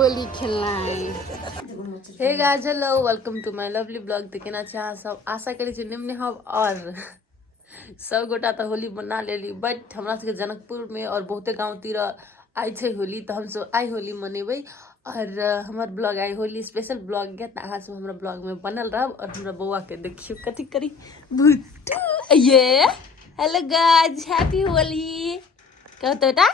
होली खेलना है। Hey guys, hello, welcome to my lovely blog. देखना चाह सब आशा करी छी निम्न हम और सब गोटा तो होली मना लेली, बट हमरा सबके जनकपुर में और बहुते गाँव तीर आई छे होली, तो हम सब आई होली मनेबै। और हमार ब्लॉग आई होली स्पेशल ब्लॉग है, तो अहाँ सब हमारा ब्लॉग में बनल रहब। और हमरा बउआ के देखियो कथी करी भूतू ये। हेलो गाइस, हैप्पी होली कहते बेटा,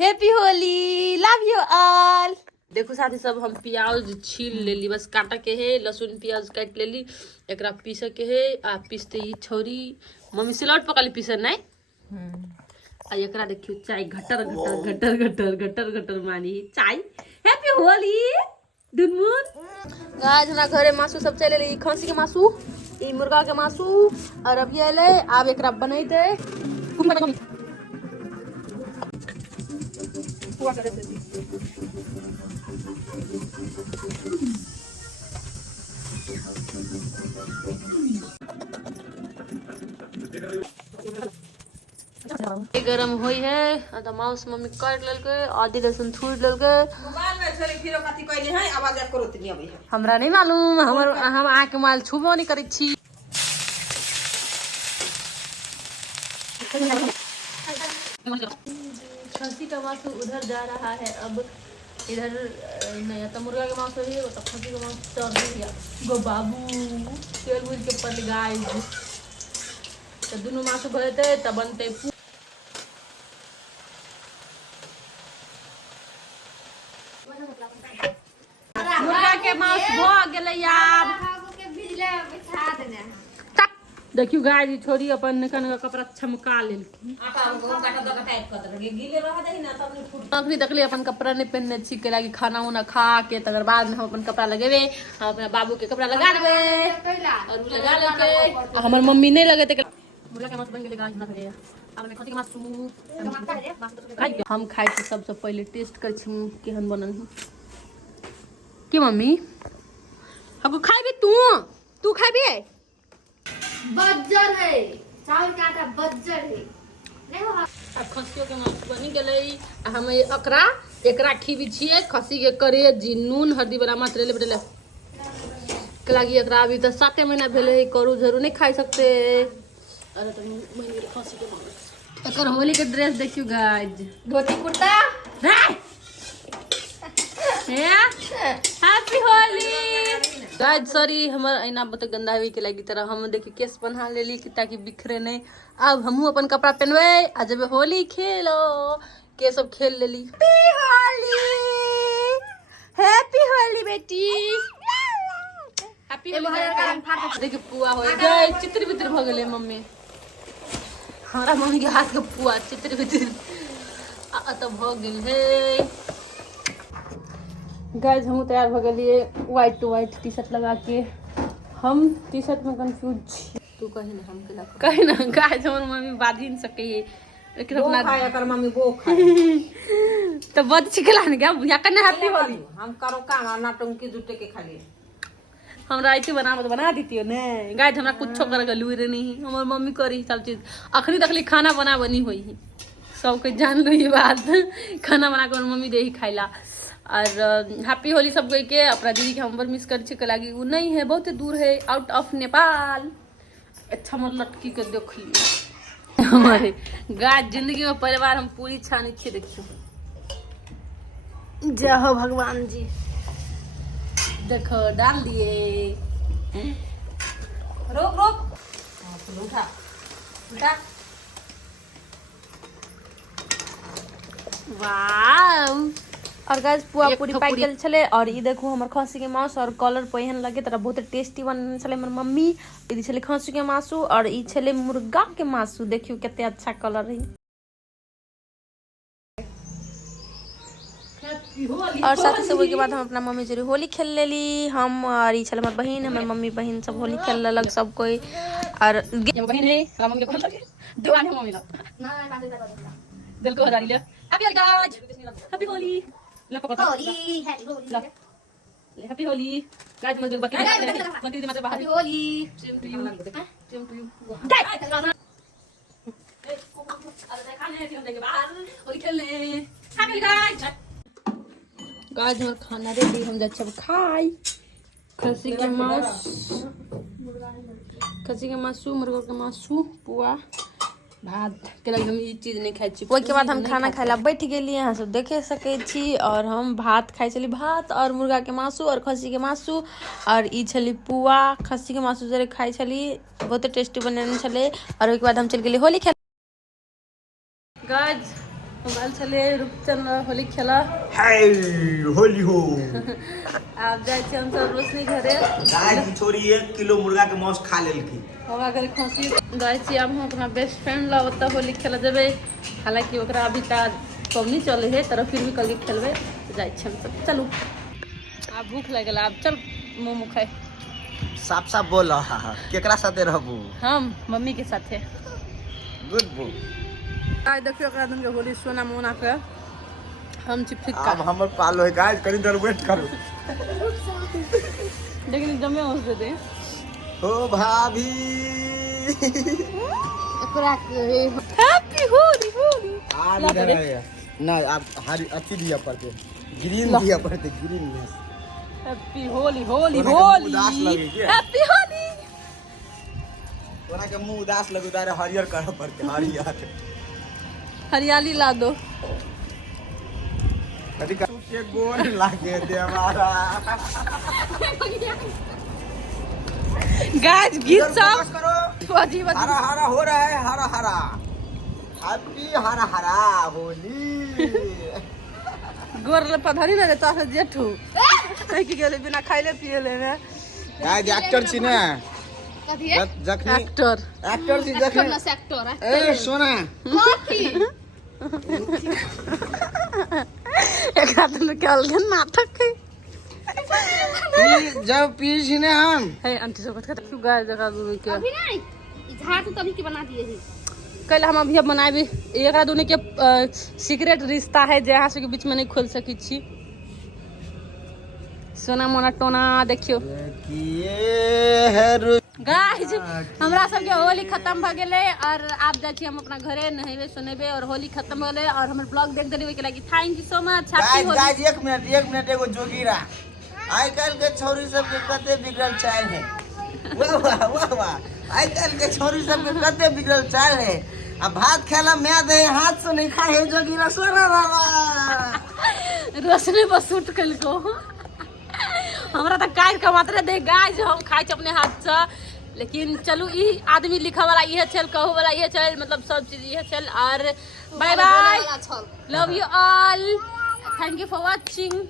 happy Holi, love you all. देखो साथी सब, हम प्याज छील लेली, बस काटा के है, लहसुन प्याज काट लेली, एकरा पीस के है। आ पीसते ही छोरी मम्मी सिलौट पकली पीसे नहीं। आ एकरा देखियो चाय घटर घटर घटर घटर घटर घटर मानी चाय। हैप्पी होली दुनमुन। आज हमरा घरे मासू सब चले रही, खसी के मासू, ई मुर्गा के मासू, और अब ये अले आब एकरा बनैते गरम होई है। तो माउस मम्मी काट लेलके, आदि लहसुन थूड़ लेलके। हमरा नहीं मालूम, हम आके माल छुबो नहीं करै छी। खसी का मांस उधर जा रहा है, अब इधर नहीं तो मुर्गा के मांस है, तो खसी का मांस चढ़ गया गो बाबू। तेल भूज के पड़ गाइस, तो दोनों मांस भरते तब बनते। मुर्गा के मांस भ गेलै यार। देखियो गाय छोरी अपन कन कपड़ा चमका लेलखिन। अखनी तकले अपन कपड़ा नहीं पहनने छी, के लागी खाना उना खा के तकर बाद में हम अपन कपड़ा लगेबे। हम अपना बाबू के कपड़ा लगा देबे और उ लगा लेके। हमर मम्मी नहीं लगेते। मुर्गा के मांस बन गेलै गाइस, ना करे अब मैं खसी के मांस हम खाइ छी। सबसे पहले टेस्ट कर छी केहन बनल है की। मम्मी हमको खाइबे, तू खाइबे। बज्जर है, चावल के आटा बज्जर है। नहीं हो अब खसियो के मांस बनी गेलै। हम एकरा खीबी छिए खसी के करेज, नून हल्दी वाला मात्र ले बेटले के लागी। एकरा अभी तो 7 महीना भेले, करू झरू नहीं खाई सकते। अरे तो महीने खसी के मांस। एकर होली के ड्रेस देखियो guys, dhoti kurta. Happy Holi guys. Sorry हमर ऐना बहुत गंदा हुई के लगी तरह हम देखिए केस बना लेली ताकि बिखरे नहीं। अब हमहू अपन कपड़ा पहनबे आ जब होली खेलो के सब खेल लेली। हैप्पी होली बेटी, हैप्पी होली। देखिए पुआ हो गए, चित्र बित्र भ गेले मम्मी। हमारा मम्मी के हाथ के पुआ चित्र बित्र तो भ गेल है। गाइस हम तैयार हो गए white to white T-shirt लगा के। हम टी शर्ट में कंफ्यूज छी। तू कहे ना हम केला कहे ना गाइस, हमर मम्मी बाजी न सके है, लेकिन अपना खाया कर मम्मी वो खाए तो बद छिकला न क्या या कने हैप्पी होली। हम करो काम ना टंकी जुटे के खाली हमरा आइते बना मत बना देती हो ने गाइस। हमरा कुछो कर गलू रे नहीं, हमर मम्मी करी सब चीज। अखनी तकली खाना बना बनी होई है, सब के जान लो ये बात। खाना बना के मम्मी दे ही खाइला। और हैप्पी होली सब कोई के। अपना दीदी के हम मिस कर के लागी, वो नहीं है, बहुत दूर है, आउट ऑफ नेपाल। अच्छा मत लटकी के देख लियो हमारे गाज जिंदगी में परिवार हम पूरी छानी छे। देखियो जय हो भगवान जी। देखो डाल दिए। रोक रोक उठा उठा। वाव। और गाइस पुआ पूरी पाक गेल छले। और ई देखो हमर खसी के मांस और कलर पहिन लगे तरह बहुत टेस्टी बनल छले। हमर मम्मी ई छले खसी के मासू और ई छले मुर्गा के मासू। देखियो कते अच्छा कलर है। और साथ ही सब के बाद हम अपना मम्मी जरी होली खेल लेली हम। और ई छले हमर बहिन, हमर मम्मी बहिन सब होली खेल लेलक सब कोई। और बहिन है मम्मी के फोन लगे दुआन है मम्मी ला दिल को हजारी ले। Happy Holi guys, happy Holi. Holi happy Holi happy Holi guys. मुझे बाकी दीदी मतलब happy Holi same to you, same to you. अब देखा नहीं हम देखे बाहर होली खेलने। Happy guys. गाइस हमार खाना रेडी, हम जा सब खाई। खस्सी के मासू, मुर्गा के मासू, पुआ, भात के लगे हम ई चीज नहीं खाई छी। ओहि के बाद हम खाना खाइला बैठ गेली, यहाँ सब देखे सके छी। और हम भात खाई छली, भात और मुर्गा के मासू और खस्सी के मासू, और ई छली पुआ। खस्सी के मासू जरे खाई छली, बहुत टेस्टी बनेने छले। और ओहि के बाद हम चल गेली होली खेल। गाइस मोबाइल चले रूपचंद होली खेला। हाय होली हो। आप जाए छी हम सब रोशनी घरे। गाय की छोरी 1 किलो मुर्गा के मांस खा लेलकी। हवा घर खसी गाय छी हम अपना बेस्ट फ्रेंड ला ओता होली खेला जेबे। हालांकि ओकरा अभी तक पवनी चले है, तर फिर भी कल के खेलबे जाए छी हम सब। चलू आप भूख लगल, आप चल मोमो खाए। साफ साफ बोल केकरा साथे रहबू? हम मम्मी के साथे। गुड बू। आज देखियो ओकरा दिन के होली सोना मोना के हम छी फिक्का। अब हमर पालो है गाइस, कनी देर वेट करो। लेकिन जमे हंस दे ओ भाभी ओकरा के हैप्पी होली होली आ इधर आएगा ना। आप हरी अच्छी दिया पड़ते, ग्रीन दिया पड़ते, ग्रीन में। हैप्पी होली होली तोरा के होली उदास लगे के? हैप्पी होली। तोरा के मुंह उदास लगु तारे हरियर करऽ पड़ते, हरियर। हरियाली ला दो। कभी के गोल लागे देवारा। गाइस गीत सब फोकस करो। अजीब अजीब हरा हरा हो रहा है, हरा हरा। हैप्पी हरा हरा होली। गोर पधरी ना तो से जेठू कह के गेले बिना खाइले पिएले ने। गाइस एक्टर छी ना, कथी है? जखनी एक्टर एक्टर छी जखनी सेक्टर है। ए सोना एकरा तो क्या अलग नाटक है। जब पीछ ने हम हे आंटी सब बात कर गाय जगह दूर के अभी नहीं झाड़ तो तभी के बना दिए ही। कल हम अभी बनाबे एक दोनों के सीक्रेट रिश्ता है जहाँ से के बीच में नहीं खोल सकी छी। सोना मोना टोना देखियो गाइस हमरा सब के होली खत्म भ गेले और आप जाय छी हम अपना घरे नहेबे सुनेबे और होली खत्म भ गेले। और हमर ब्लॉग देख देली ओइ के लागि thank you so much. Happy Holi. Guys 1 minute एगो जोगीरा। आइ काल के छोरी सब के कते बिगड़ल चाल है। वाह वाह वाह वाह। आइ काल के छोरी सब के कते बिगड़ल चाल है। अब भात खेला मैं दे हाथ से नहीं खाए जोगीरा सोना बाबा। रोशनी पर शूट कल को हमरा त काट के मात्र दे गाइस हम खाइ छ अपने हाथ से। लेकिन चलू ई आदमी लिखा वाला ये चल, कहू वाला ये चल, मतलब सब चीज ये चल। और bye bye, love you all, thank you for watching.